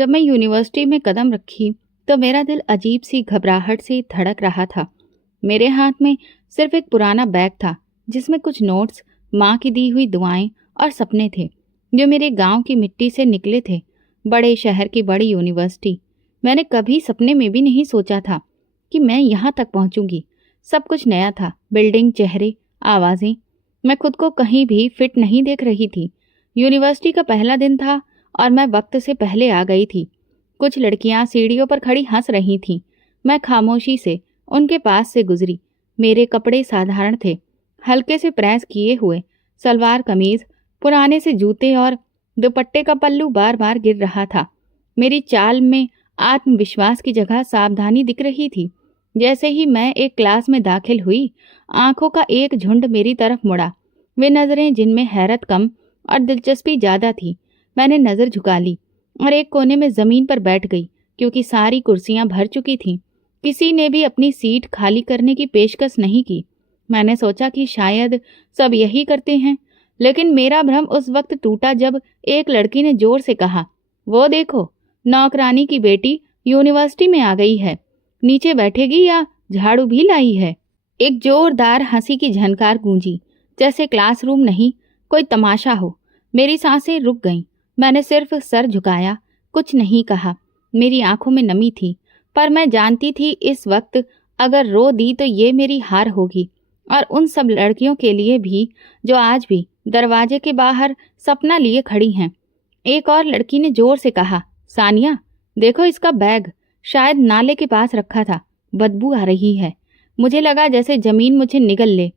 जब मैं यूनिवर्सिटी में कदम रखी तो मेरा दिल अजीब सी घबराहट से धड़क रहा था। मेरे हाथ में सिर्फ एक पुराना बैग था जिसमें कुछ नोट्स, माँ की दी हुई दुआएं और सपने थे जो मेरे गांव की मिट्टी से निकले थे। बड़े शहर की बड़ी यूनिवर्सिटी, मैंने कभी सपने में भी नहीं सोचा था कि मैं यहाँ तक पहुँचूंगी। सब कुछ नया था, बिल्डिंग, चेहरे, आवाज़ें। मैं खुद को कहीं भी फिट नहीं देख रही थी। यूनिवर्सिटी का पहला दिन था और मैं वक्त से पहले आ गई थी। कुछ लड़कियां सीढ़ियों पर खड़ी हंस रही थीं। मैं खामोशी से उनके पास से गुजरी। मेरे कपड़े साधारण थे, हल्के से प्रेस किए हुए सलवार कमीज, पुराने से जूते और दुपट्टे का पल्लू बार बार गिर रहा था। मेरी चाल में आत्मविश्वास की जगह सावधानी दिख रही थी। जैसे ही मैं एक क्लास में दाखिल हुई, आंखों का एक झुंड मेरी तरफ मुड़ा। वे नजरें जिनमें हैरत कम और दिलचस्पी ज्यादा थी। मैंने नजर झुका ली और एक कोने में जमीन पर बैठ गई क्योंकि सारी कुर्सियां भर चुकी थीं। किसी ने भी अपनी सीट खाली करने की पेशकश नहीं की। मैंने सोचा कि शायद सब यही करते हैं, लेकिन मेरा भ्रम उस वक्त टूटा जब एक लड़की ने जोर से कहा, वो देखो, नौकरानी की बेटी यूनिवर्सिटी में आ गई है। नीचे बैठेगी या झाड़ू भी लाई है। एक जोरदार हंसी की झनकार गूंजी, जैसे क्लासरूम नहीं कोई तमाशा हो। मेरी सांसें रुक गईं। मैंने सिर्फ सर झुकाया, कुछ नहीं कहा। मेरी आंखों में नमी थी, पर मैं जानती थी इस वक्त अगर रो दी तो ये मेरी हार होगी, और उन सब लड़कियों के लिए भी जो आज भी दरवाजे के बाहर सपना लिए खड़ी हैं। एक और लड़की ने जोर से कहा, सानिया, देखो इसका बैग, शायद नाले के पास रखा था। बदबू आ रही है। मुझे लगा जैसे जमीन मुझे निगल ले,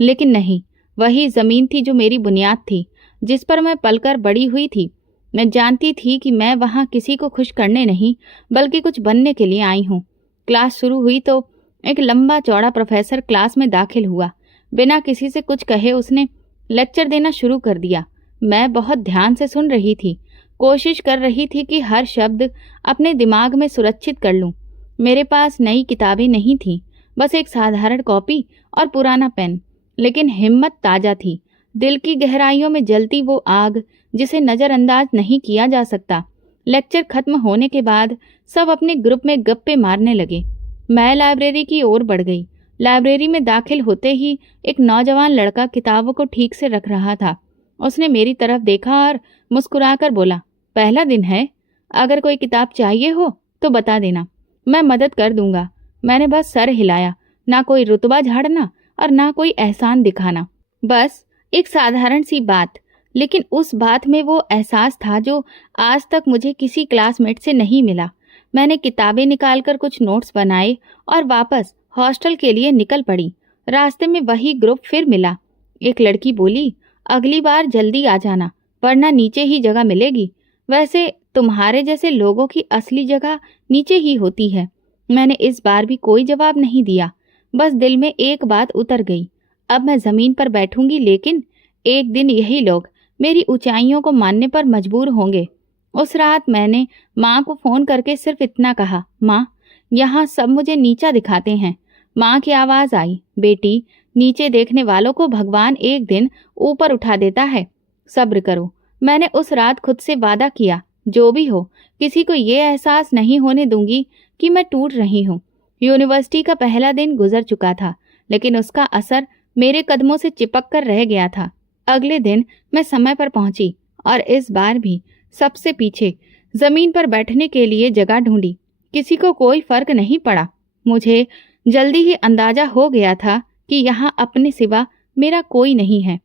लेकिन नहीं, वही जमीन थी जो मेरी बुनियाद थी, जिस पर मैं पलकर बड़ी हुई थी। मैं जानती थी कि मैं वहां किसी को खुश करने नहीं, बल्कि कुछ बनने के लिए आई हूँ। क्लास शुरू हुई तो एक लंबा चौड़ा प्रोफेसर क्लास में दाखिल हुआ। बिना किसी से कुछ कहे उसने लेक्चर देना शुरू कर दिया। मैं बहुत ध्यान से सुन रही थी, कोशिश कर रही थी कि हर शब्द अपने दिमाग में सुरक्षित कर लूं। मेरे पास नई किताबें नहीं थीं, बस एक साधारण कॉपी और पुराना पेन, लेकिन हिम्मत ताजा थी। दिल की गहराइयों में जलती वो आग जिसे नजरअंदाज नहीं किया जा सकता। लेक्चर खत्म होने के बाद सब अपने ग्रुप में गप्पे मारने लगे। मैं लाइब्रेरी की ओर बढ़ गई। लाइब्रेरी में दाखिल होते ही एक नौजवान लड़का किताबों को ठीक से रख रहा था। उसने मेरी तरफ देखा और मुस्कुराकर बोला, पहला दिन है, अगर कोई किताब चाहिए हो तो बता देना, मैं मदद कर दूंगा। मैंने बस सर हिलाया, ना कोई रुतबा झाड़ना और ना कोई एहसान दिखाना, बस एक साधारण सी बात। लेकिन उस बात में वो एहसास था जो आज तक मुझे किसी क्लासमेट से नहीं मिला। मैंने किताबें निकालकर कुछ नोट्स बनाए और वापस हॉस्टल के लिए निकल पड़ी। रास्ते में वही ग्रुप फिर मिला। एक लड़की बोली, अगली बार जल्दी आ जाना, वरना नीचे ही जगह मिलेगी। वैसे तुम्हारे जैसे लोगों की असली जगह नीचे ही होती है। मैंने इस बार भी कोई जवाब नहीं दिया, बस दिल में एक बात उतर गई, अब मैं जमीन पर बैठूंगी, लेकिन एक दिन यही लोग मेरी ऊंचाइयों को मानने पर मजबूर होंगे। उस रात मैंने माँ को फोन करके सिर्फ इतना कहा, माँ, यहाँ सब मुझे नीचा दिखाते हैं। माँ की आवाज आई, बेटी, नीचे देखने वालों को भगवान एक दिन ऊपर उठा देता है, सब्र करो। मैंने उस रात खुद से वादा किया, जो भी हो, किसी को ये एहसास नहीं होने दूंगी कि मैं टूट रही हूँ। यूनिवर्सिटी का पहला दिन गुजर चुका था, लेकिन उसका असर मेरे कदमों से चिपक कर रह गया था। अगले दिन मैं समय पर पहुंची और इस बार भी सबसे पीछे जमीन पर बैठने के लिए जगह ढूंढी। किसी को कोई फर्क नहीं पड़ा। मुझे जल्दी ही अंदाजा हो गया था कि यहाँ अपने सिवा मेरा कोई नहीं है।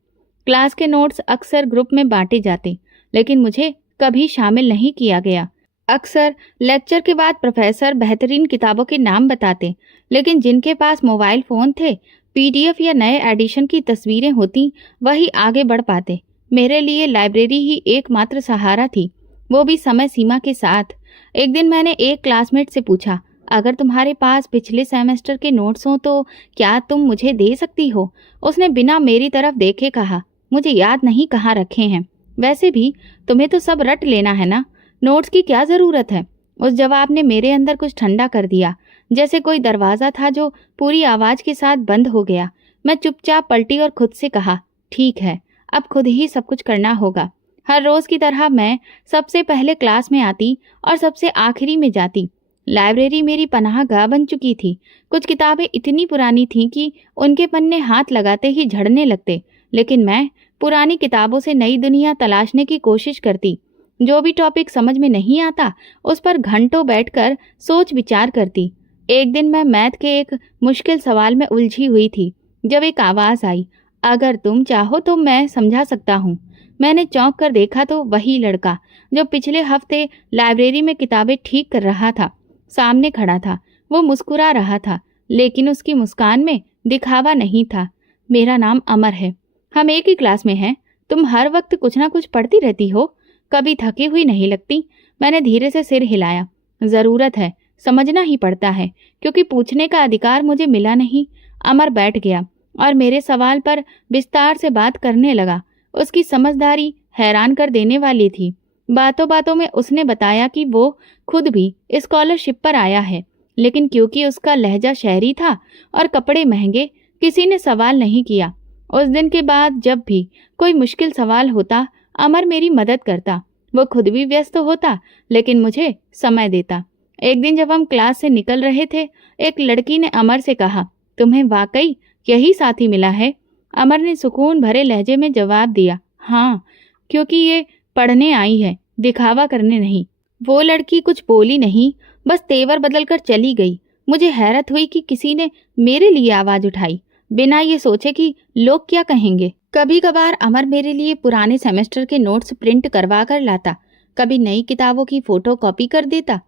क्लास के नोट्स अक्सर ग्रुप में बांटे जाते, लेकिन मुझे कभी शामिल नहीं किया गया। अक्सर लेक्चर के बाद प्रोफेसर बेहतरीन किताबों के नाम बताते, लेकिन जिनके पास मोबाइल फ़ोन थे, पीडीएफ या नए एडिशन की तस्वीरें होती, वही आगे बढ़ पाते। मेरे लिए लाइब्रेरी ही एकमात्र सहारा थी, वो भी समय सीमा के साथ। एक दिन मैंने एक क्लासमेट से पूछा, अगर तुम्हारे पास पिछले सेमेस्टर के नोट्स हों तो क्या तुम मुझे दे सकती हो? उसने बिना मेरी तरफ देखे कहा, मुझे याद नहीं कहाँ रखे हैं। वैसे भी तुम्हें तो सब रट लेना है ना, नोट्स की क्या ज़रूरत है? उस जवाब ने मेरे अंदर कुछ ठंडा कर दिया, जैसे कोई दरवाज़ा था जो पूरी आवाज़ के साथ बंद हो गया। मैं चुपचाप पलटी और खुद से कहा, ठीक है, अब खुद ही सब कुछ करना होगा। हर रोज की तरह मैं सबसे पहले क्लास में आती और सबसे आखिरी में जाती। लाइब्रेरी मेरी पनाहगाह बन चुकी थी। कुछ किताबें इतनी पुरानी थीं कि उनके पन्ने हाथ लगाते ही झड़ने लगते, लेकिन मैं पुरानी किताबों से नई दुनिया तलाशने की कोशिश करती। जो भी टॉपिक समझ में नहीं आता उस पर घंटों बैठकर सोच विचार करती। एक दिन मैं मैथ के एक मुश्किल सवाल में उलझी हुई थी जब एक आवाज़ आई, अगर तुम चाहो तो मैं समझा सकता हूँ। मैंने चौंक कर देखा तो वही लड़का जो पिछले हफ्ते लाइब्रेरी में किताबें ठीक कर रहा था सामने खड़ा था। वो मुस्कुरा रहा था, लेकिन उसकी मुस्कान में दिखावा नहीं था। मेरा नाम अमर है। हम एक ही क्लास में हैं। तुम हर वक्त कुछ ना कुछ पढ़ती रहती हो, कभी थकी हुई नहीं लगती। मैंने धीरे से सिर हिलाया। ज़रूरत है, समझना ही पड़ता है, क्योंकि पूछने का अधिकार मुझे मिला नहीं। अमर बैठ गया और मेरे सवाल पर विस्तार से बात करने लगा। उसकी समझदारी हैरान कर देने वाली थी। बातों बातों में उसने बताया कि वो खुद भी स्कॉलरशिप पर आया है, लेकिन क्योंकि उसका लहजा शहरी था और कपड़े महंगे, किसी ने सवाल नहीं किया। उस दिन के बाद जब भी कोई मुश्किल सवाल होता, अमर मेरी मदद करता। वो खुद भी व्यस्त होता, लेकिन मुझे समय देता। एक दिन जब हम क्लास से निकल रहे थे, एक लड़की ने अमर से कहा, तुम्हें वाकई यही साथी मिला है? अमर ने सुकून भरे लहजे में जवाब दिया, हाँ, क्योंकि ये पढ़ने आई है, दिखावा करने नहीं। वो लड़की कुछ बोली नहीं, बस तेवर बदलकर चली गई। मुझे हैरत हुई कि किसी ने मेरे लिए आवाज उठाई, बिना ये सोचे कि लोग क्या कहेंगे। कभी कभार अमर मेरे लिए पुराने सेमेस्टर के नोट्स प्रिंट करवा कर लाता, कभी नई किताबों की फोटो कॉपी कर देता।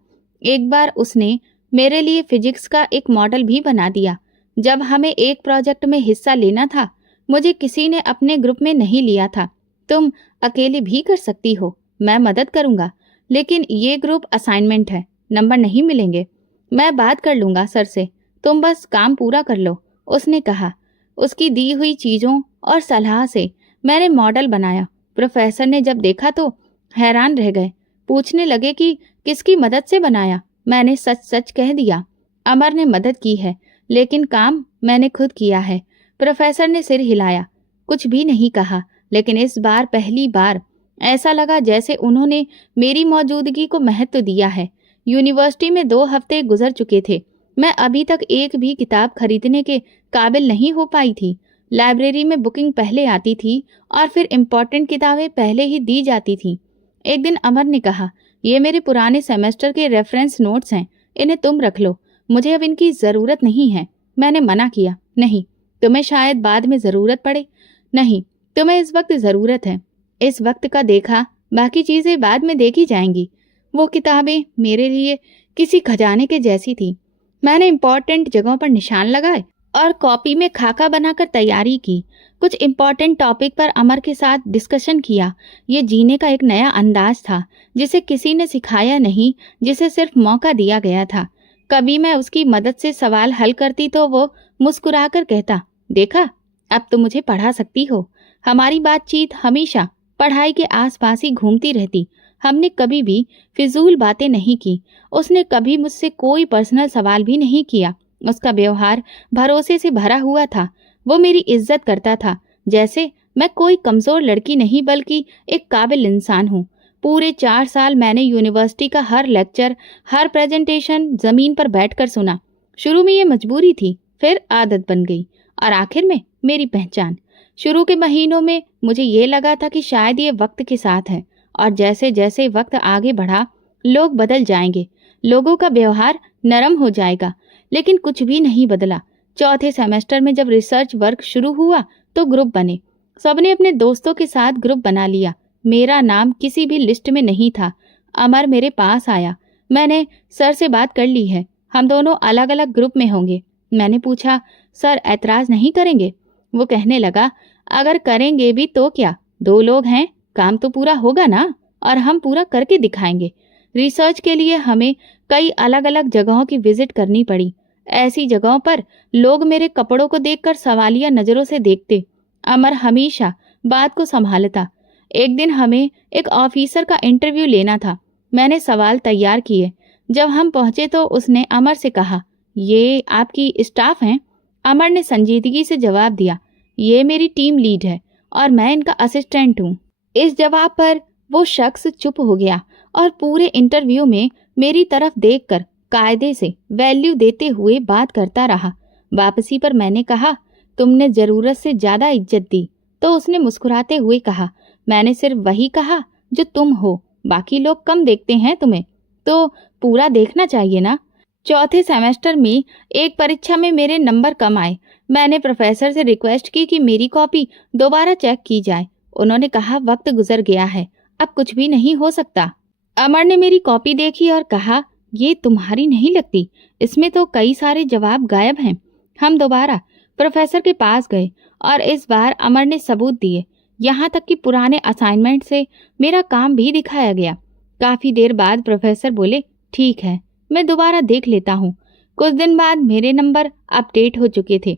एक बार उसने मेरे लिए फिजिक्स का एक मॉडल भी बना दिया। जब हमें एक प्रोजेक्ट में हिस्सा लेना था, मुझे किसी ने अपने ग्रुप में नहीं लिया था। तुम अकेले भी कर सकती हो, मैं मदद करूंगा, लेकिन ये ग्रुप असाइनमेंट है, नंबर नहीं मिलेंगे। मैं बात कर लूंगा सर से, तुम बस काम पूरा कर लो, उसने कहा। उसकी दी हुई चीज़ों और सलाह से मैंने मॉडल बनाया। प्रोफेसर ने जब देखा तो हैरान रह गए, पूछने लगे कि किसकी मदद से बनाया। मैंने सच सच कह दिया, अमर ने मदद की है, लेकिन काम मैंने खुद किया है। प्रोफेसर ने सिर हिलाया, कुछ भी नहीं कहा, लेकिन इस बार पहली बार ऐसा लगा जैसे उन्होंने मेरी मौजूदगी को महत्व दिया है। यूनिवर्सिटी में 2 हफ्ते गुजर चुके थे। मैं अभी तक एक भी किताब खरीदने के काबिल नहीं हो पाई थी। लाइब्रेरी में बुकिंग पहले आती थी और फिर इम्पॉर्टेंट किताबें पहले ही दी जाती थी। एक दिन अमर ने कहा, ये मेरे पुराने सेमेस्टर के रेफरेंस नोट्स हैं, इन्हें तुम रख लो, मुझे अब इनकी ज़रूरत नहीं है। मैंने मना किया, नहीं, तुम्हें शायद बाद में ज़रूरत पड़े। नहीं, तुम्हें इस वक्त ज़रूरत है। इस वक्त का देखा, बाकी चीज़ें बाद में देखी जाएंगी। वो किताबें मेरे लिए किसी खजाने के जैसी थी। मैंने इम्पॉर्टेंट जगहों पर निशान लगाए और कॉपी में खाका बनाकर तैयारी की। कुछ इम्पॉर्टेंट टॉपिक पर अमर के साथ डिस्कशन किया। ये जीने का एक नया अंदाज था, जिसे किसी ने सिखाया नहीं, जिसे सिर्फ मौका दिया गया था। कभी मैं उसकी मदद से सवाल हल करती तो वो मुस्कुराकर कहता, देखा, अब तो मुझे पढ़ा सकती हो। हमारी बातचीत हमेशा पढ़ाई के आसपास ही घूमती रहती। हमने कभी भी फिजूल बातें नहीं की। उसने कभी मुझसे कोई पर्सनल सवाल भी नहीं किया। उसका व्यवहार भरोसे से भरा हुआ था। वो मेरी इज्जत करता था, जैसे मैं कोई कमज़ोर लड़की नहीं बल्कि एक काबिल इंसान हूँ। पूरे 4 साल मैंने यूनिवर्सिटी का हर लेक्चर, हर प्रेजेंटेशन ज़मीन पर बैठकर सुना। शुरू में ये मजबूरी थी, फिर आदत बन गई और आखिर में मेरी पहचान। शुरू के महीनों में मुझे ये लगा था कि शायद ये वक्त के साथ है, और जैसे जैसे वक्त आगे बढ़ा, लोग बदल जाएंगे, लोगों का व्यवहार नरम हो जाएगा, लेकिन कुछ भी नहीं बदला। चौथे सेमेस्टर में जब रिसर्च वर्क शुरू हुआ तो ग्रुप बने। सबने अपने दोस्तों के साथ ग्रुप बना लिया। मेरा नाम किसी भी लिस्ट में नहीं था। अमर मेरे पास आया। मैंने सर से बात कर ली है, हम दोनों अलग अलग ग्रुप में होंगे। मैंने पूछा, सर ऐतराज़ नहीं करेंगे? वो कहने लगा, अगर करेंगे भी तो क्या, 2 लोग हैं, काम तो पूरा होगा ना, और हम पूरा करके दिखाएंगे। रिसर्च के लिए हमें कई अलग अलग जगहों की विजिट करनी पड़ी। ऐसी जगहों पर लोग मेरे कपड़ों को देखकर सवालिया नज़रों से देखते। अमर हमेशा बात को संभालता। एक दिन हमें एक ऑफिसर का इंटरव्यू लेना था। मैंने सवाल तैयार किए। जब हम पहुंचे तो उसने अमर से कहा, ये आपकी स्टाफ हैं? अमर ने संजीदगी से जवाब दिया, ये मेरी टीम लीड है और मैं इनका असिस्टेंट हूँ। इस जवाब पर वो शख्स चुप हो गया और पूरे इंटरव्यू में मेरी तरफ देखकर कायदे से वैल्यू देते हुए बात करता रहा। वापसी पर मैंने कहा, तुमने जरूरत से ज्यादा इज्जत दी। तो उसने मुस्कुराते हुए कहा, मैंने सिर्फ वही कहा जो तुम हो, बाकी लोग कम देखते हैं तुम्हें, तो पूरा देखना चाहिए ना। चौथे सेमेस्टर में एक परीक्षा में मेरे नंबर कम आए। मैंने प्रोफेसर से रिक्वेस्ट की कि मेरी कॉपी दोबारा चेक की जाए। उन्होंने कहा, वक्त गुजर गया है, अब कुछ भी नहीं हो सकता। अमर ने मेरी कॉपी देखी और कहा, ये तुम्हारी नहीं लगती, इसमें तो कई सारे जवाब गायब हैं। हम दोबारा प्रोफेसर के पास गए और इस बार अमर ने सबूत दिए, यहाँ तक कि पुराने असाइनमेंट से मेरा काम भी दिखाया गया। काफी देर बाद प्रोफेसर बोले, ठीक है, मैं दोबारा देख लेता हूँ। कुछ दिन बाद मेरे नंबर अपडेट हो चुके थे।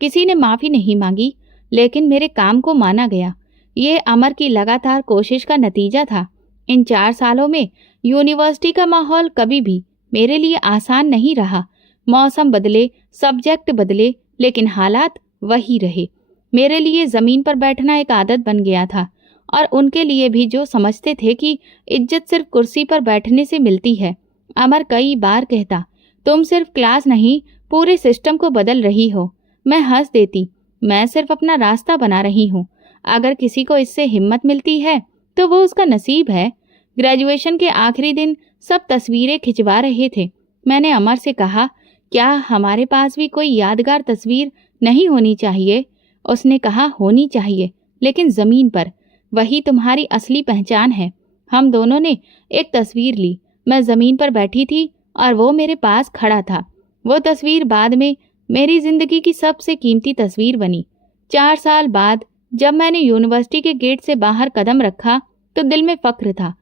किसी ने माफी नहीं मांगी, लेकिन मेरे काम को माना गया। ये अमर की लगातार कोशिश का नतीजा था। इन 4 सालों में यूनिवर्सिटी का माहौल कभी भी मेरे लिए आसान नहीं रहा। मौसम बदले, सब्जेक्ट बदले, लेकिन हालात वही रहे। मेरे लिए जमीन पर बैठना एक आदत बन गया था, और उनके लिए भी, जो समझते थे कि इज्जत सिर्फ कुर्सी पर बैठने से मिलती है। अमर कई बार कहता, तुम सिर्फ क्लास नहीं, पूरे सिस्टम को बदल रही हो। मैं हंस देती, मैं सिर्फ अपना रास्ता बना रही हूँ। अगर किसी को इससे हिम्मत मिलती है तो वो उसका नसीब है। ग्रेजुएशन के आखिरी दिन सब तस्वीरें खिंचवा रहे थे। मैंने अमर से कहा, क्या हमारे पास भी कोई यादगार तस्वीर नहीं होनी चाहिए? उसने कहा, होनी चाहिए, लेकिन जमीन पर। वही तुम्हारी असली पहचान है। हम दोनों ने एक तस्वीर ली। मैं जमीन पर बैठी थी और वो मेरे पास खड़ा था। वो तस्वीर बाद में मेरी जिंदगी की सबसे कीमती तस्वीर बनी। 4 साल बाद जब मैंने यूनिवर्सिटी के गेट से बाहर कदम रखा तो दिल में फक्र था,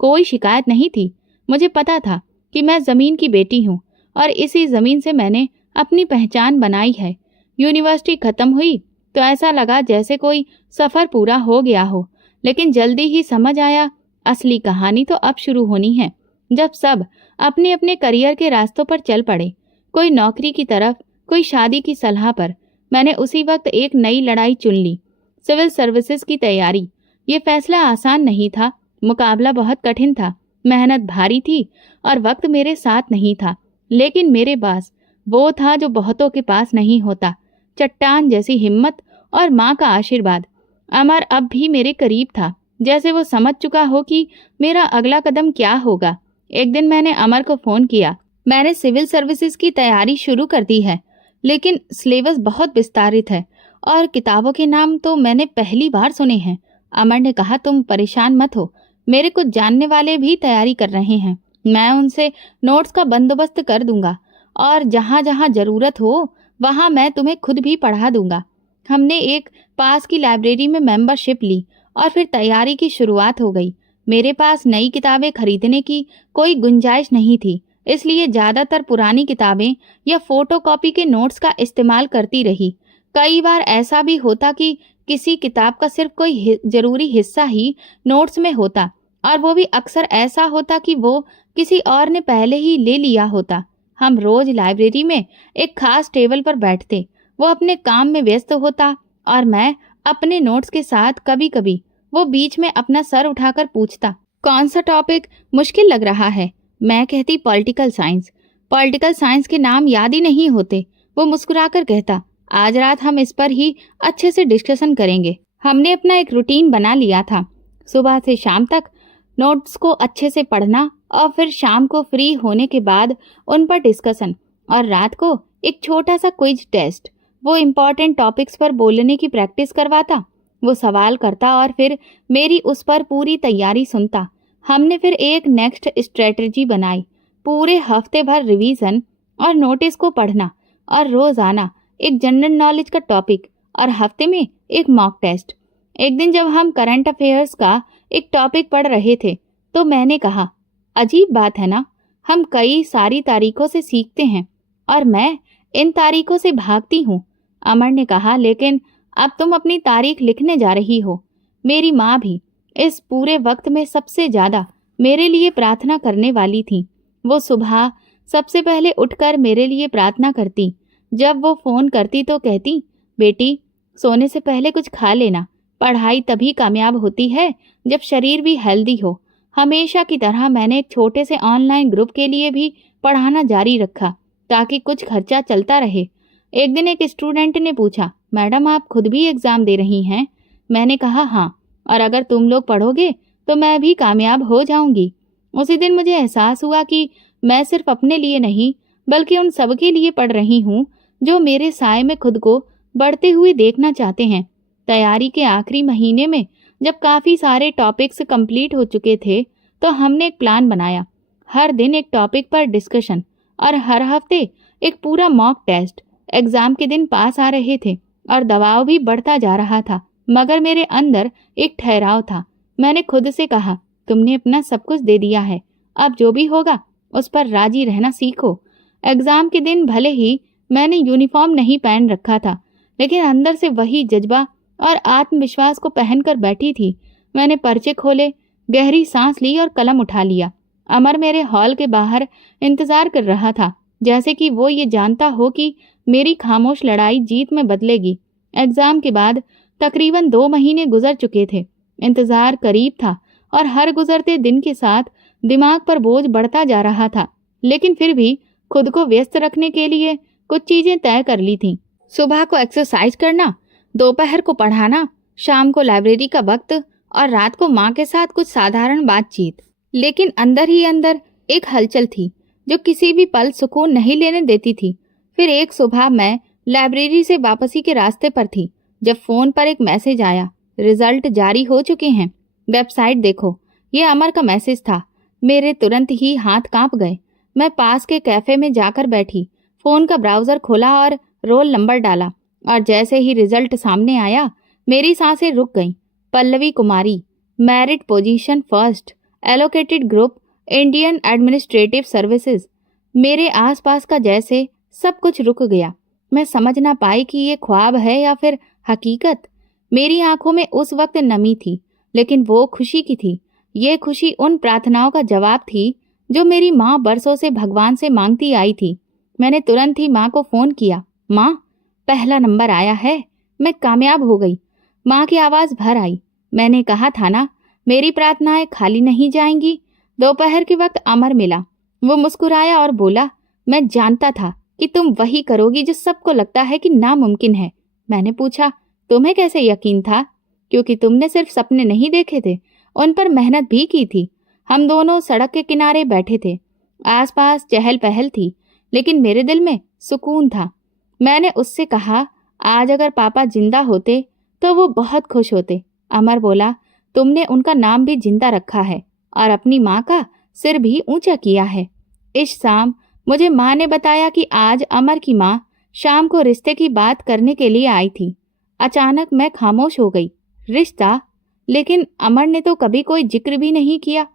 कोई शिकायत नहीं थी। मुझे पता था कि मैं जमीन की बेटी हूँ और इसी जमीन से मैंने अपनी पहचान बनाई है। यूनिवर्सिटी खत्म हुई तो ऐसा लगा जैसे कोई सफर पूरा हो गया हो, लेकिन जल्दी ही समझ आया, असली कहानी तो अब शुरू होनी है, जब सब अपने अपने करियर के रास्तों पर चल पड़े। कोई नौकरी की तरफ, कोई शादी की सलाह पर। मैंने उसी वक्त एक नई लड़ाई चुन ली, सिविल सर्विसेज की तैयारी। ये फैसला आसान नहीं था, मुकाबला बहुत कठिन था, मेहनत भारी थी और वक्त मेरे साथ नहीं था। लेकिन मेरे पास वो था जो बहुतों के पास नहीं होता, चट्टान जैसी हिम्मत और माँ का आशीर्वाद। अमर अब भी मेरे करीब था, जैसे वो समझ चुका हो कि मेरा अगला कदम क्या होगा। एक दिन मैंने अमर को फोन किया, मैंने सिविल सर्विसेज की तैयारी शुरू कर दी है, लेकिन सिलेबस बहुत विस्तारित है और किताबों के नाम तो मैंने पहली बार सुने हैं। अमर ने कहा, तुम परेशान मत हो, मेरे कुछ जानने वाले भी तैयारी कर रहे हैं। मैं उनसे नोट्स का बंदोबस्त कर दूंगा और जहाँ जहाँ जरूरत हो वहाँ मैं तुम्हें खुद भी पढ़ा दूंगा। हमने एक पास की लाइब्रेरी में मेंबरशिप ली और फिर तैयारी की शुरुआत हो गई। मेरे पास नई किताबें खरीदने की कोई गुंजाइश नहीं थी, इसलिए ज्यादातर पुरानी किताबें या फोटोकॉपी के नोट्स का इस्तेमाल करती रही। कई बार ऐसा भी होता कि किसी किताब का सिर्फ कोई जरूरी हिस्सा ही नोट्स में होता, और वो भी अक्सर ऐसा होता कि वो किसी और ने पहले ही ले लिया होता। हम रोज लाइब्रेरी में एक खास टेबल पर बैठते, वो अपने काम में व्यस्त होता और मैं अपने नोट्स के साथ। कभी कभी वो बीच में अपना सर उठाकर पूछता, कौन सा टॉपिक मुश्किल लग रहा है? मैं कहती, पॉलिटिकल साइंस। पॉलिटिकल साइंस के नाम याद ही नहीं होते। वो मुस्कुराकर कहता, आज रात हम इस पर ही अच्छे से डिस्कशन करेंगे। हमने अपना एक रूटीन बना लिया था, सुबह से शाम तक नोट्स को अच्छे से पढ़ना और फिर शाम को फ्री होने के बाद उन पर डिस्कशन, और रात को एक छोटा सा क्विज टेस्ट। वो इम्पॉर्टेंट टॉपिक्स पर बोलने की प्रैक्टिस करवाता, वो सवाल करता और फिर मेरी उस पर पूरी तैयारी सुनता। हमने फिर एक नेक्स्ट स्ट्रेटजी बनाई, पूरे हफ्ते भर रिवीजन और नोटिस को पढ़ना, और रोजाना एक जनरल नॉलेज का टॉपिक और हफ्ते में एक मॉक टेस्ट। एक दिन जब हम करंट अफेयर्स का एक टॉपिक पढ़ रहे थे तो मैंने कहा, अजीब बात है ना, हम कई सारी तारीखों से सीखते हैं और मैं इन तारीखों से भागती हूँ। अमर ने कहा, लेकिन अब तुम अपनी तारीख लिखने जा रही हो। मेरी माँ भी इस पूरे वक्त में सबसे ज्यादा मेरे लिए प्रार्थना करने वाली थी। वो सुबह सबसे पहले उठकर मेरे लिए प्रार्थना करती। जब वो फोन करती तो कहती, बेटी सोने से पहले कुछ खा लेना, पढ़ाई तभी कामयाब होती है जब शरीर भी हेल्दी हो। हमेशा की तरह मैंने एक छोटे से ऑनलाइन ग्रुप के लिए भी पढ़ाना जारी रखा ताकि कुछ खर्चा चलता रहे। एक दिन एक स्टूडेंट ने पूछा, मैडम आप खुद भी एग्जाम दे रही हैं? मैंने कहा हाँ, और अगर तुम लोग पढ़ोगे तो मैं भी कामयाब हो जाऊंगी। उसी दिन मुझे एहसास हुआ कि मैं सिर्फ अपने लिए नहीं बल्कि उन सबके लिए पढ़ रही हूँ जो मेरे साए में खुद को बढ़ते हुए देखना चाहते हैं। तैयारी के आखिरी महीने में जब काफ़ी सारे टॉपिक्स कंप्लीट हो चुके थे तो हमने एक प्लान बनाया। हर दिन एक टॉपिक पर डिस्कशन और हर हफ्ते एक पूरा मॉक टेस्ट। एग्ज़ाम के दिन पास आ रहे थे और दबाव भी बढ़ता जा रहा था, मगर मेरे अंदर एक ठहराव था। मैंने खुद से कहा, तुमने अपना सब कुछ दे दिया है, अब जो भी होगा उस पर राजी रहना सीखो। एग्ज़ाम के दिन भले ही मैंने यूनिफॉर्म नहीं पहन रखा था, लेकिन अंदर से वही जज्बा और आत्मविश्वास को पहनकर बैठी थी। मैंने पर्चे खोले, गहरी सांस ली और कलम उठा लिया। अमर मेरे हॉल के बाहर इंतजार कर रहा था, जैसे कि वो ये जानता हो कि मेरी खामोश लड़ाई जीत में बदलेगी। एग्जाम के बाद तकरीबन 2 महीने गुजर चुके थे। इंतजार करीब था और हर गुजरते दिन के साथ दिमाग पर बोझ बढ़ता जा रहा था, लेकिन फिर भी खुद को व्यस्त रखने के लिए कुछ चीजें तय कर ली थीं। सुबह को एक्सरसाइज करना, दोपहर को पढ़ाना, शाम को लाइब्रेरी का वक्त और रात को माँ के साथ कुछ साधारण बातचीत। लेकिन अंदर ही अंदर एक हलचल थी जो किसी भी पल सुकून नहीं लेने देती थी। फिर एक सुबह मैं लाइब्रेरी से वापसी के रास्ते पर थी जब फोन पर एक मैसेज आया, रिजल्ट जारी हो चुके हैं, वेबसाइट देखो। ये अमर का मैसेज था। मेरे तुरंत ही हाथ कांप गए। मैं पास के कैफे में जाकर बैठी, फोन का ब्राउजर खोला और रोल नंबर डाला, और जैसे ही रिजल्ट सामने आया मेरी सांसें रुक गईं। Pallavi Kumari, merit position first, allocated group, Indian administrative services. मेरे आसपास का जैसे सब कुछ रुक गया। मैं समझ ना पाई कि ये ख्वाब है या फिर हकीकत। मेरी आंखों में उस वक्त नमी थी, लेकिन वो खुशी की थी। ये खुशी उन प्रार्थनाओं का जवाब थी जो मेरी माँ बरसों से भगवान से मांगती आई थी। मैंने तुरंत ही माँ को फोन किया, माँ पहला नंबर आया है, मैं कामयाब हो गई। माँ की आवाज़ भर आई, मैंने कहा था ना, मेरी प्रार्थनाएं खाली नहीं जाएंगी। दोपहर के वक्त अमर मिला। वो मुस्कुराया और बोला, मैं जानता था कि तुम वही करोगी जो सबको लगता है कि नामुमकिन है। मैंने पूछा, तुम्हें कैसे यकीन था? क्योंकि तुमने सिर्फ सपने नहीं देखे थे, उन पर मेहनत भी की थी। हम दोनों सड़क के किनारे बैठे थे। आसपास चहल पहल थी, लेकिन मेरे दिल में सुकून था। मैंने उससे कहा, आज अगर पापा जिंदा होते तो वो बहुत खुश होते। अमर बोला, तुमने उनका नाम भी जिंदा रखा है और अपनी माँ का सिर भी ऊंचा किया है। इस शाम मुझे माँ ने बताया कि आज अमर की माँ शाम को रिश्ते की बात करने के लिए आई थी। अचानक मैं खामोश हो गई। रिश्ता? लेकिन अमर ने तो कभी कोई जिक्र भी नहीं किया।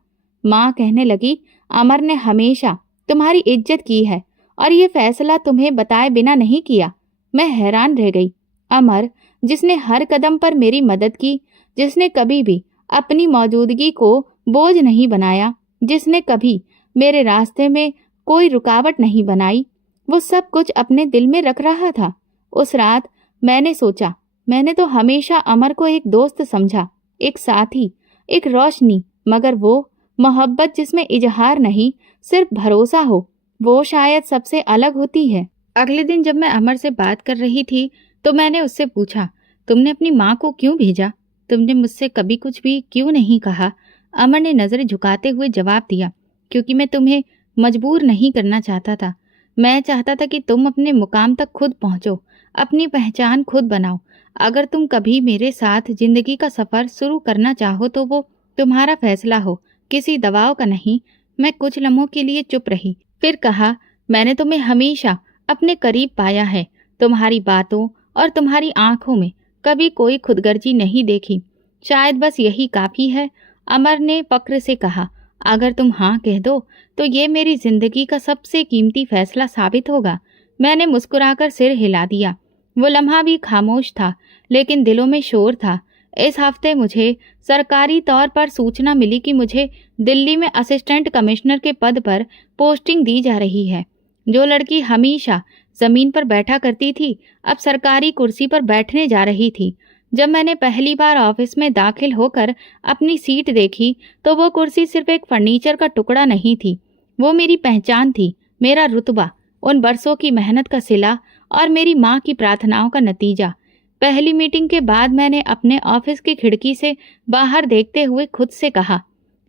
माँ कहने लगी, अमर ने हमेशा तुम्हारी इज्जत की है और ये फैसला तुम्हें बताए बिना नहीं किया। मैं हैरान रह गई। अमर, जिसने हर कदम पर मेरी मदद की, जिसने कभी भी अपनी मौजूदगी को बोझ नहीं बनाया, जिसने कभी मेरे रास्ते में कोई रुकावट नहीं बनाई, वो सब कुछ अपने दिल में रख रहा था। उस रात मैंने सोचा, मैंने तो हमेशा अमर को एक दोस्त समझा, एक साथी, एक रोशनी, मगर वो मोहब्बत जिसमें इजहार नहीं सिर्फ भरोसा हो, वो शायद सबसे अलग होती है। अगले दिन जब मैं अमर से बात कर रही थी तो मैंने उससे पूछा, तुमने अपनी माँ को क्यों भेजा? तुमने मुझसे कभी कुछ भी क्यों नहीं कहा? अमर ने नज़रें झुकाते हुए जवाब दिया, क्योंकि मैं तुम्हें मजबूर नहीं करना चाहता था। मैं चाहता था कि तुम अपने मुकाम तक खुद पहुँचो, अपनी पहचान खुद बनाओ। अगर तुम कभी मेरे साथ जिंदगी का सफ़र शुरू करना चाहो तो वो तुम्हारा फैसला हो, किसी दबाव का नहीं। मैं कुछ लम्हों के लिए चुप रही, फिर कहा, मैंने तुम्हें हमेशा अपने करीब पाया है। तुम्हारी बातों और तुम्हारी आंखों में कभी कोई खुदगर्जी नहीं देखी। शायद बस यही काफ़ी है। अमर ने फक्र से कहा, अगर तुम हाँ कह दो तो ये मेरी जिंदगी का सबसे कीमती फैसला साबित होगा। मैंने मुस्कुराकर सिर हिला दिया। वो लम्हा भी खामोश था, लेकिन दिलों में शोर था। इस हफ्ते मुझे सरकारी तौर पर सूचना मिली कि मुझे दिल्ली में असिस्टेंट कमिश्नर के पद पर पोस्टिंग दी जा रही है। जो लड़की हमेशा ज़मीन पर बैठा करती थी अब सरकारी कुर्सी पर बैठने जा रही थी। जब मैंने पहली बार ऑफिस में दाखिल होकर अपनी सीट देखी तो वो कुर्सी सिर्फ एक फर्नीचर का टुकड़ा नहीं थी, वो मेरी पहचान थी, मेरा रुतबा, उन बरसों की मेहनत का सिला और मेरी माँ की प्रार्थनाओं का नतीजा। पहली मीटिंग के बाद मैंने अपने ऑफिस की खिड़की से बाहर देखते हुए खुद से कहा,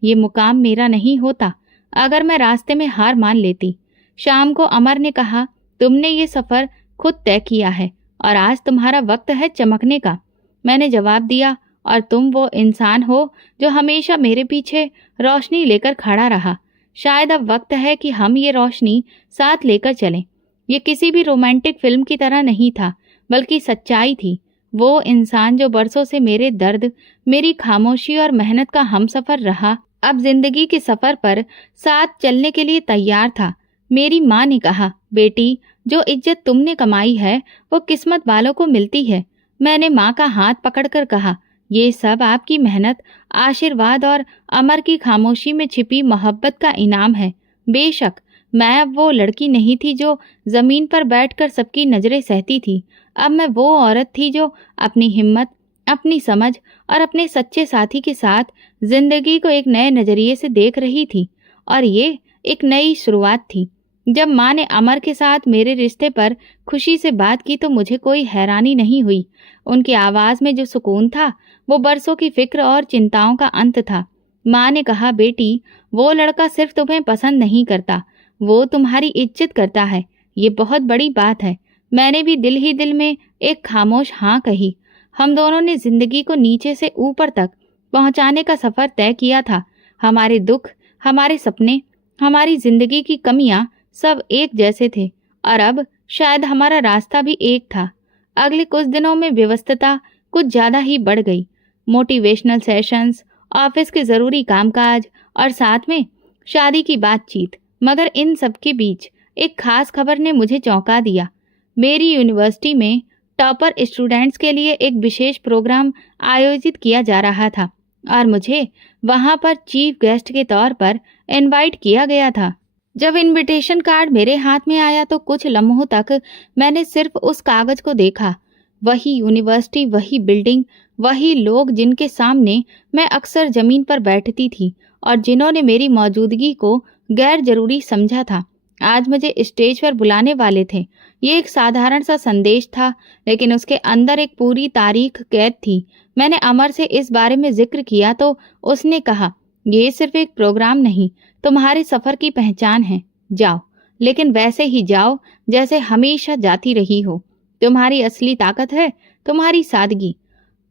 ये मुकाम मेरा नहीं होता अगर मैं रास्ते में हार मान लेती। शाम को अमर ने कहा, तुमने ये सफ़र खुद तय किया है और आज तुम्हारा वक्त है चमकने का। मैंने जवाब दिया, और तुम वो इंसान हो जो हमेशा मेरे पीछे रोशनी लेकर खड़ा रहा। शायद अब वक्त है कि हम ये रोशनी साथ लेकर चलें। ये किसी भी रोमांटिक फिल्म की तरह नहीं था, बल्कि सच्चाई थी। वो इंसान जो बरसों से मेरे दर्द, मेरी खामोशी और मेहनत का हमसफर रहा, अब जिंदगी के सफर पर साथ चलने के लिए तैयार था। मेरी माँ ने कहा, बेटी, जो इज्जत तुमने कमाई है वो किस्मत वालों को मिलती है। मैंने माँ का हाथ पकड़कर कहा, ये सब आपकी मेहनत, आशीर्वाद और अमर की खामोशी में छिपी मोहब्बत का इनाम है। बेशक मैं अब वो लड़की नहीं थी जो जमीन पर बैठकर सबकी नजरें सहती थी। अब मैं वो औरत थी जो अपनी हिम्मत, अपनी समझ और अपने सच्चे साथी के साथ जिंदगी को एक नए नजरिए से देख रही थी। और ये एक नई शुरुआत थी। जब माँ ने अमर के साथ मेरे रिश्ते पर खुशी से बात की तो मुझे कोई हैरानी नहीं हुई। उनकी आवाज़ में जो सुकून था वो बरसों की फिक्र और चिंताओं का अंत था। माँ ने कहा, बेटी, वो लड़का सिर्फ तुम्हें पसंद नहीं करता, वो तुम्हारी इज्जत करता है। ये बहुत बड़ी बात है। मैंने भी दिल ही दिल में एक खामोश हाँ कही। हम दोनों ने जिंदगी को नीचे से ऊपर तक पहुंचाने का सफ़र तय किया था। हमारे दुख, हमारे सपने, हमारी जिंदगी की कमियां सब एक जैसे थे, और अब शायद हमारा रास्ता भी एक था। अगले कुछ दिनों में व्यस्तता कुछ ज़्यादा ही बढ़ गई। मोटिवेशनल सेशंस, ऑफिस के ज़रूरी कामकाज और साथ में शादी की बातचीत। मगर इन सब के बीच एक खास खबर ने मुझे चौंका दिया। मेरी यूनिवर्सिटी में टॉपर स्टूडेंट्स के लिए एक विशेष प्रोग्राम आयोजित किया जा रहा था और मुझे वहाँ पर चीफ गेस्ट के तौर पर इनवाइट किया गया था। जब इनविटेशन कार्ड मेरे हाथ में आया तो कुछ लम्हों तक मैंने सिर्फ उस कागज को देखा। वही यूनिवर्सिटी, वही बिल्डिंग, वही लोग जिनके सामने मैं अक्सर जमीन पर बैठती थी और जिन्होंने मेरी मौजूदगी को गैर जरूरी समझा था, आज मुझे स्टेज पर बुलाने वाले थे। ये एक साधारण सा संदेश था, लेकिन उसके अंदर एक पूरी तारीख कैद थी। मैंने अमर से इस बारे में जिक्र किया तो उसने कहा, ये सिर्फ एक प्रोग्राम नहीं, तुम्हारे सफ़र की पहचान है। जाओ, लेकिन वैसे ही जाओ जैसे हमेशा जाती रही हो। तुम्हारी असली ताकत है तुम्हारी सादगी।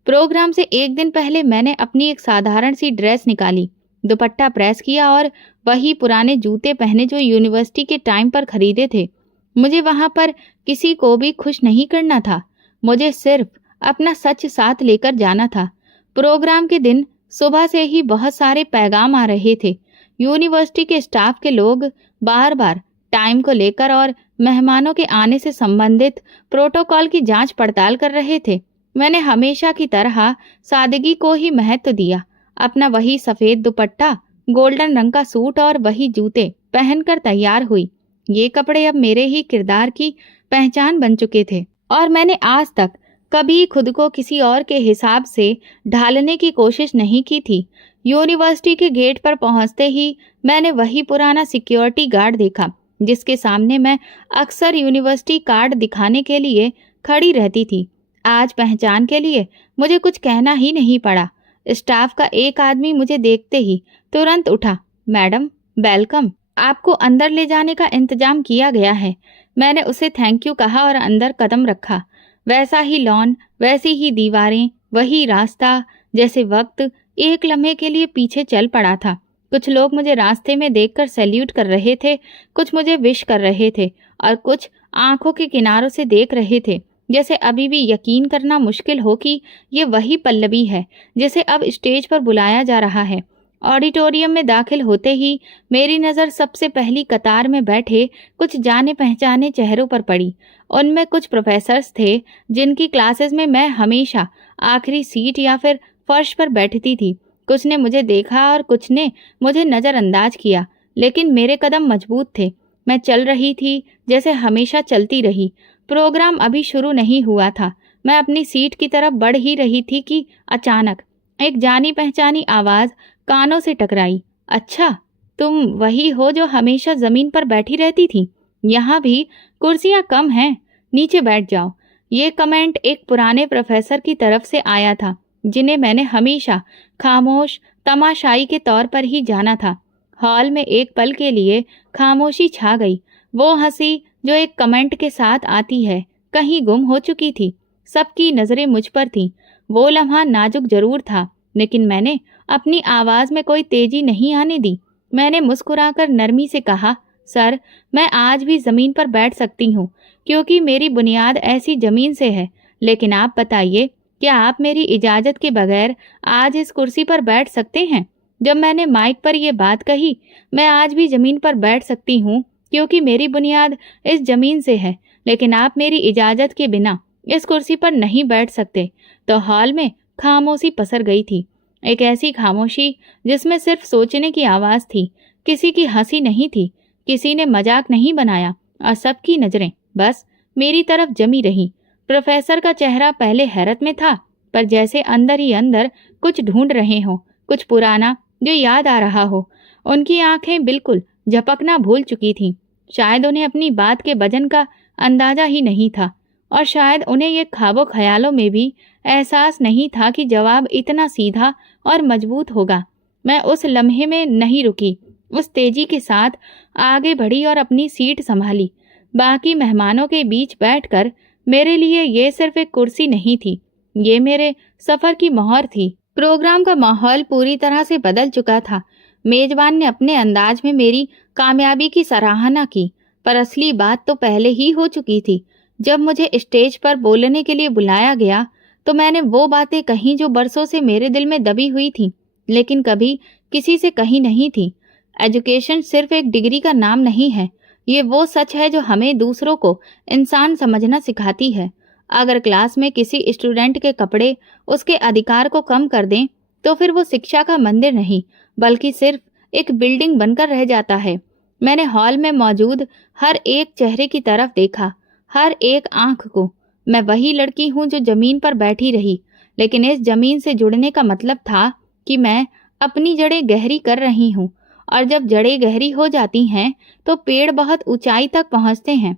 प्रोग्राम से एक दिन पहले मैंने अपनी एक साधारण सी ड्रेस निकाली, दुपट्टा प्रेस किया और वही पुराने जूते पहने जो यूनिवर्सिटी के टाइम पर खरीदे थे। मुझे वहां पर किसी को भी खुश नहीं करना था, मुझे सिर्फ अपना सच साथ लेकर जाना था। प्रोग्राम के दिन सुबह से ही बहुत सारे पैगाम आ रहे थे। यूनिवर्सिटी के स्टाफ के लोग बार बार टाइम को लेकर और मेहमानों के आने से संबंधित प्रोटोकॉल की जांच पड़ताल कर रहे थे। मैंने हमेशा की तरह सादगी को ही महत्व दिया। अपना वही सफ़ेद दुपट्टा, गोल्डन रंग का सूट और वही जूते पहनकर तैयार हुई। ये कपड़े अब मेरे ही किरदार की पहचान बन चुके थे और मैंने आज तक कभी खुद को किसी और के हिसाब से ढालने की कोशिश नहीं की थी। यूनिवर्सिटी के गेट पर पहुंचते ही मैंने वही पुराना सिक्योरिटी गार्ड देखा जिसके सामने मैं अक्सर यूनिवर्सिटी कार्ड दिखाने के लिए खड़ी रहती थी। आज पहचान के लिए मुझे कुछ कहना ही नहीं पड़ा। स्टाफ का एक आदमी मुझे देखते ही तुरंत उठा, मैडम वेलकम, आपको अंदर ले जाने का इंतजाम किया गया है। मैंने उसे थैंक यू कहा और अंदर कदम रखा। वैसा ही लॉन, वैसी ही दीवारें, वही रास्ता, जैसे वक्त एक लम्हे के लिए पीछे चल पड़ा था। कुछ लोग मुझे रास्ते में देखकर सैल्यूट कर रहे थे, कुछ मुझे विश कर रहे थे और कुछ आंखों के किनारों से देख रहे थे, जैसे अभी भी यकीन करना मुश्किल हो कि ये वही पल्लवी है जिसे अब स्टेज पर बुलाया जा रहा है। ऑडिटोरियम में दाखिल होते ही मेरी नज़र सबसे पहली कतार में बैठे कुछ जाने पहचाने चेहरों पर पड़ी। उनमें कुछ प्रोफेसर्स थे जिनकी क्लासेस में मैं हमेशा आखिरी सीट या फिर फर्श पर बैठती थी। कुछ ने मुझे देखा और कुछ ने मुझे नज़रअंदाज किया, लेकिन मेरे कदम मजबूत थे। मैं चल रही थी जैसे हमेशा चलती रही। प्रोग्राम अभी शुरू नहीं हुआ था, मैं अपनी सीट की तरफ बढ़ ही रही थी कि अचानक एक जानी पहचानी आवाज कानों से टकराई। अच्छा, तुम वही हो जो हमेशा जमीन पर बैठी रहती थी? यहाँ भी कुर्सियां कम हैं, नीचे बैठ जाओ। ये कमेंट एक पुराने प्रोफेसर की तरफ से आया था, जिन्हें मैंने हमेशा खामोश तमाशाई के तौर पर ही जाना था। हॉल में एक पल के लिए खामोशी छा गई। वो हंसी जो एक कमेंट के साथ आती है कहीं गुम हो चुकी थी। सबकी नजरें मुझ पर थीं। वो लम्हा नाजुक जरूर था, लेकिन मैंने अपनी आवाज में कोई तेजी नहीं आने दी। मैंने मुस्कुराकर नरमी से कहा, सर, मैं आज भी जमीन पर बैठ सकती हूँ, क्योंकि मेरी बुनियाद ऐसी जमीन से है। लेकिन आप बताइए, क्या आप मेरी इजाजत के बगैर आज इस कुर्सी पर बैठ सकते हैं? जब मैंने माइक पर यह बात कही, मैं आज भी जमीन पर बैठ सकती हूँ क्योंकि मेरी बुनियाद इस जमीन से है, लेकिन आप मेरी इजाजत के बिना इस कुर्सी पर नहीं बैठ सकते। तो हॉल में खामोशी पसर गई थी। एक ऐसी खामोशी जिसमें सिर्फ सोचने की आवाज थी। किसी की हंसी नहीं थी, किसी ने मजाक नहीं बनाया, और सबकी नजरें बस मेरी तरफ जमी रही। प्रोफेसर का चेहरा पहले हैरत में था, पर जैसे अंदर ही अंदर कुछ ढूंढ रहे हो, कुछ पुराना जो याद आ रहा हो। उनकी आंखें बिल्कुल झपकना भूल चुकी थीं। शायद उन्हें अपनी बात के वजन का अंदाजा ही नहीं था, और शायद उन्हें ये ख्वाबों ख्यालों में भी एहसास नहीं था कि जवाब इतना सीधा और मजबूत होगा। मैं उस लम्हे में नहीं रुकी, उस तेजी के साथ आगे बढ़ी और अपनी सीट संभाली। बाकी मेहमानों के बीच बैठकर मेरे लिए ये सिर्फ एक कुर्सी नहीं थी, ये मेरे सफर की मोहर थी। प्रोग्राम का माहौल पूरी तरह से बदल चुका था। मेजबान ने अपने अंदाज में मेरी कामयाबी की सराहना की, पर असली बात तो पहले ही हो चुकी थी। जब मुझे स्टेज पर बोलने के लिए बुलाया गया, तो मैंने वो बातें कही जो बरसों से मेरे दिल में दबी हुई थी, लेकिन कभी किसी से कही नहीं थी। एजुकेशन सिर्फ एक डिग्री का नाम नहीं है, ये वो सच है जो हमें दूसरों को इंसान समझना सिखाती है। अगर क्लास में किसी स्टूडेंट के कपड़े उसके अधिकार को कम कर दें, तो फिर वो शिक्षा का मंदिर नहीं, बल्कि सिर्फ एक बिल्डिंग बनकर रह जाता है। मैंने हॉल में मौजूद हर एक चेहरे की तरफ देखा, हर एक आंख को। मैं वही लड़की हूँ जो जमीन पर बैठी रही, लेकिन इस जमीन से जुड़ने का मतलब था कि मैं अपनी जड़ें गहरी कर रही हूँ, और जब जड़ें गहरी हो जाती हैं तो पेड़ बहुत ऊंचाई तक पहुँचते हैं।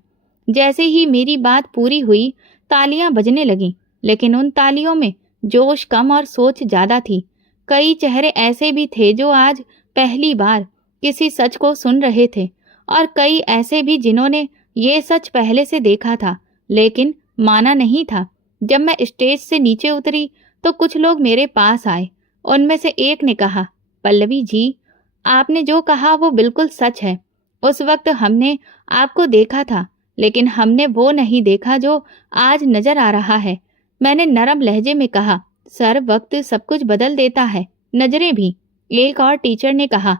जैसे ही मेरी बात पूरी हुई, तालियां बजने लगीं, लेकिन उन तालियों में जोश कम और सोच ज्यादा थी। कई चेहरे ऐसे भी थे जो आज पहली बार किसी सच को सुन रहे थे, और कई ऐसे भी जिन्होंने ये सच पहले से देखा था लेकिन माना नहीं था। जब मैं स्टेज से नीचे उतरी तो कुछ लोग मेरे पास आए। उनमें से एक ने कहा, पल्लवी जी, आपने जो कहा वो बिल्कुल सच है। उस वक्त हमने आपको देखा था, लेकिन हमने वो नहीं देखा जो आज नजर आ रहा है। मैंने नरम लहजे में कहा, सर, वक्त सब कुछ बदल देता है, नजरें भी। एक और टीचर ने कहा,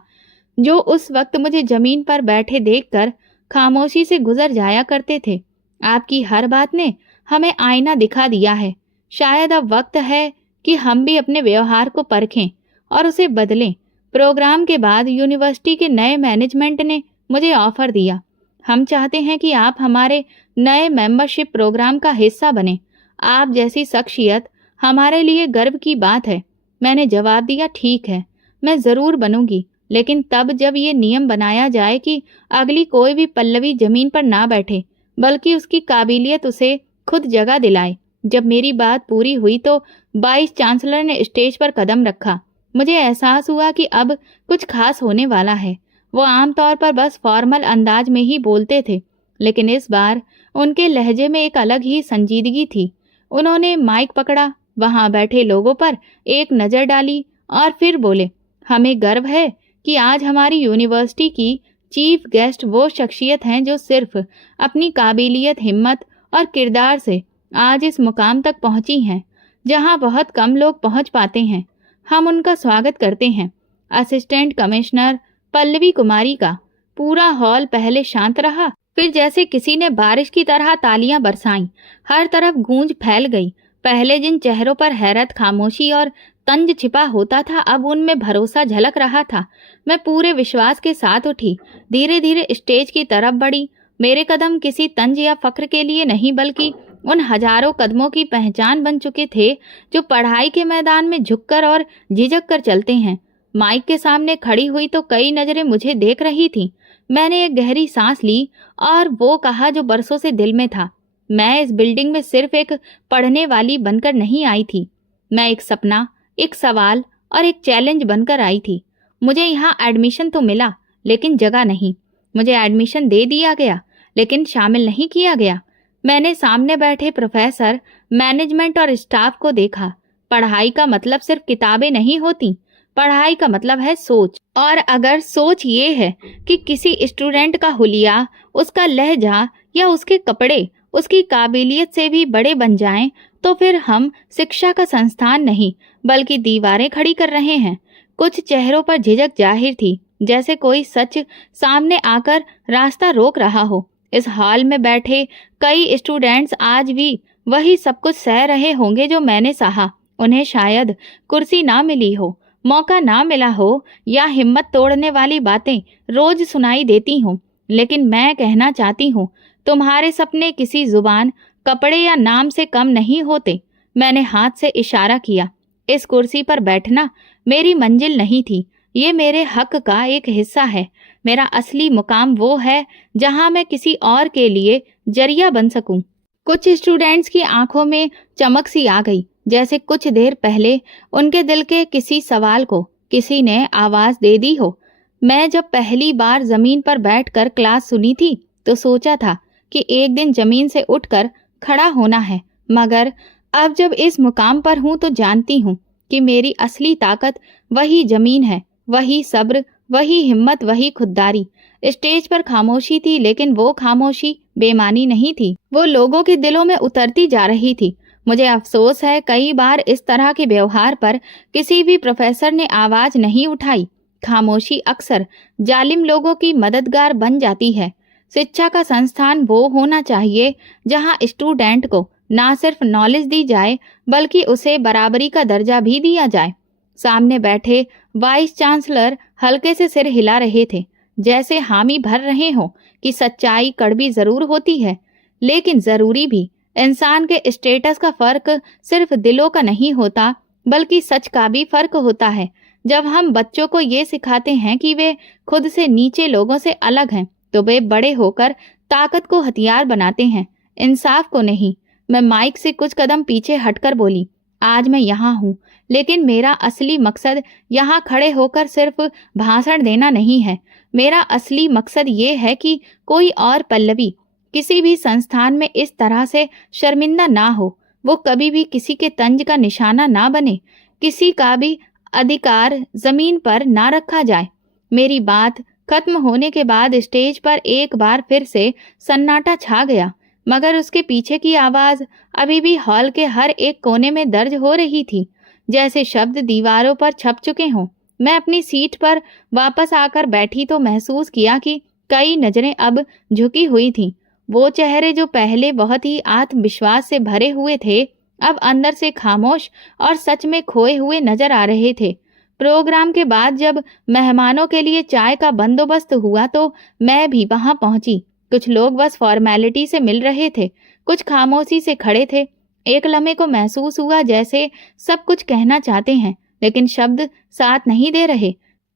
जो उस वक्त मुझे जमीन पर बैठे देखकर खामोशी से गुजर जाया करते थे। आपकी हर बात ने हमें आईना दिखा दिया है। शायद अब वक्त है कि हम भी अपने व्यवहार को परखें और उसे बदलें। प्रोग्राम के बाद यूनिवर्सिटी के नए मैनेजमेंट ने मुझे ऑफर दिया। हम चाहते हैं कि आप हमारे नए मेंबरशिप प्रोग्राम का हिस्सा बने। आप जैसी शख्सियत हमारे लिए गर्व की बात है। मैंने जवाब दिया, ठीक है, मैं ज़रूर बनूंगी, लेकिन तब जब ये नियम बनाया जाए कि अगली कोई भी पल्लवी जमीन पर ना बैठे, बल्कि उसकी काबिलियत उसे खुद जगह दिलाए। जब मेरी बात पूरी हुई तो वाइस चांसलर ने स्टेज पर कदम रखा। मुझे एहसास हुआ कि अब कुछ खास होने वाला है। वो आमतौर पर बस फॉर्मल अंदाज में ही बोलते थे, लेकिन इस बार उनके लहजे में एक अलग ही संजीदगी थी। उन्होंने माइक पकड़ा, वहां बैठे लोगों पर एक नज़र डाली और फिर बोले, हमें गर्व है कि आज हमारी यूनिवर्सिटी की चीफ गेस्ट वो शख्सियत हैं जो सिर्फ अपनी काबिलियत, हिम्मत और किरदार से आज इस मुकाम तक पहुंची हैं जहां बहुत कम लोग पहुंच पाते हैं। हम उनका स्वागत करते हैं, असिस्टेंट कमिश्नर पल्लवी कुमारी का। पूरा हॉल पहले शांत रहा, फिर जैसे किसी ने बारिश की तरह तालियां बरसाईं। हर तरफ गूंज फैल गई। पहले जिन चेहरों पर हैरत, खामोशी और तंज छिपा होता था, अब उनमें भरोसा झलक रहा था। मैं पूरे विश्वास के साथ उठी, धीरे धीरे स्टेज की तरफ बढ़ी। मेरे कदम किसी तंज या फक्र के लिए नहीं, बल्कि उन हजारों कदमों की पहचान बन चुके थे जो पढ़ाई के मैदान में झुककर और झिझक कर चलते हैं। माइक के सामने खड़ी हुई तो कई नजरें मुझे देख रही थीं। मैंने एक गहरी सांस ली और वो कहा जो बरसों से दिल में था। मैं इस बिल्डिंग में सिर्फ एक पढ़ने वाली बनकर नहीं आई थी। मैं एक सपना, एक सवाल और एक चैलेंज बनकर आई थी। मुझे यहाँ एडमिशन तो मिला, लेकिन जगह नहीं। मुझे एडमिशन दे दिया गया, लेकिन शामिल नहीं किया गया। मैंने सामने बैठे प्रोफेसर, मैनेजमेंट और स्टाफ को देखा। पढ़ाई का मतलब सिर्फ किताबें नहीं होती। पढ़ाई का मतलब है सोच। और अगर सोच ये है कि किसी स्टूडेंट का हुलिया, उसका लहजा या उसके कपड़े उसकी काबिलियत से भी बड़े बन जाएं, तो फिर हम शिक्षा का संस्थान नहीं बल्कि दीवारें खड़ी कर रहे हैं। कुछ चेहरों पर झिझक जाहिर थी, जैसे कोई सच सामने आकर रास्ता रोक रहा हो। इस हॉल में बैठे कई स्टूडेंट्स आज भी वही सब कुछ सह रहे होंगे जो मैंने सहा। उन्हें शायद कुर्सी ना मिली हो, मौका ना मिला हो या हिम्मत तोड़ने वाली बातें रोज सुनाई देती हों, लेकिन मैं कहना चाहती हूँ, तुम्हारे सपने किसी जुबान, कपड़े या नाम से कम नहीं होते। मैंने हाथ से इशारा किया। इस कुर्सी पर बैठना मेरी मंजिल नहीं थी, ये मेरे हक का एक हिस्सा है। मेरा असली मुकाम वो है जहां मैं किसी और के लिए जरिया बन सकूं। कुछ स्टूडेंट्स की आंखों में चमक सी आ गई, जैसे कुछ देर पहले उनके दिल के किसी सवाल को किसी ने आवाज दे दी हो। मैं जब पहली बार जमीन पर बैठकर क्लास सुनी थी तो सोचा था कि एक दिन जमीन से उठकर खड़ा होना है, मगर अब जब इस मुकाम पर हूं तो जानती हूं कि मेरी असली ताकत वही जमीन है, वही सब्र, वही हिम्मत, वही खुददारी। स्टेज पर खामोशी थी, लेकिन वो खामोशी बेमानी नहीं थी, वो लोगों के दिलों में उतरती जा रही थी। मुझे अफसोस है कई बार इस तरह के व्यवहार पर किसी भी प्रोफेसर ने आवाज नहीं उठाई। खामोशी अक्सर जालिम लोगों की मददगार बन जाती है। शिक्षा का संस्थान वो होना चाहिए जहां स्टूडेंट को ना सिर्फ नॉलेज दी जाए बल्कि उसे बराबरी का दर्जा भी दिया जाए। सामने बैठे वाइस चांसलर हल्के से सिर हिला रहे थे, जैसे हामी भर रहे हो कि सच्चाई कड़वी जरूर होती है, लेकिन जरूरी भी। इंसान के स्टेटस का फर्क सिर्फ दिलों का नहीं होता, बल्कि सच का भी फर्क होता है। जब हम बच्चों को ये सिखाते हैं कि वे खुद से नीचे लोगों से अलग हैं, तो वे बड़े होकर ताकत को हथियार बनाते हैं, इंसाफ को नहीं। मैं माइक से कुछ कदम पीछे हटकर बोली, आज मैं यहाँ हूँ, लेकिन मेरा असली मकसद यहाँ खड़े होकर सिर्फ भाषण देना नहीं है। मेरा असली मकसद ये है कि कोई और पल्लवी किसी भी संस्थान में इस तरह से शर्मिंदा ना हो, वो कभी भी किसी के तंज का निशाना ना बने, किसी का भी अधिकार जमीन पर ना रखा जाए। मेरी बात खत्म होने के बाद स्टेज पर एक बार फिर से सन्नाटा छा गया, मगर उसके पीछे की आवाज अभी भी हॉल के हर एक कोने में दर्ज हो रही थी, जैसे शब्द दीवारों पर छप चुके हों। मैं अपनी सीट पर वापस आकर बैठी तो महसूस किया कि कई नजरें अब झुकी हुई थीं। वो चेहरे जो पहले बहुत ही आत्मविश्वास से भरे हुए थे, अब अंदर से खामोश और सच में खोए हुए नजर आ रहे थे। प्रोग्राम के बाद जब मेहमानों के लिए चाय का बंदोबस्त हुआ तो मैं भी वहां पहुंची। कुछ लोग बस फॉर्मेलिटी से मिल रहे थे, कुछ खामोशी से खड़े थे। एक लम्हे को महसूस हुआ जैसे सब कुछ कहना चाहते हैं, लेकिन शब्द साथ नहीं दे रहे।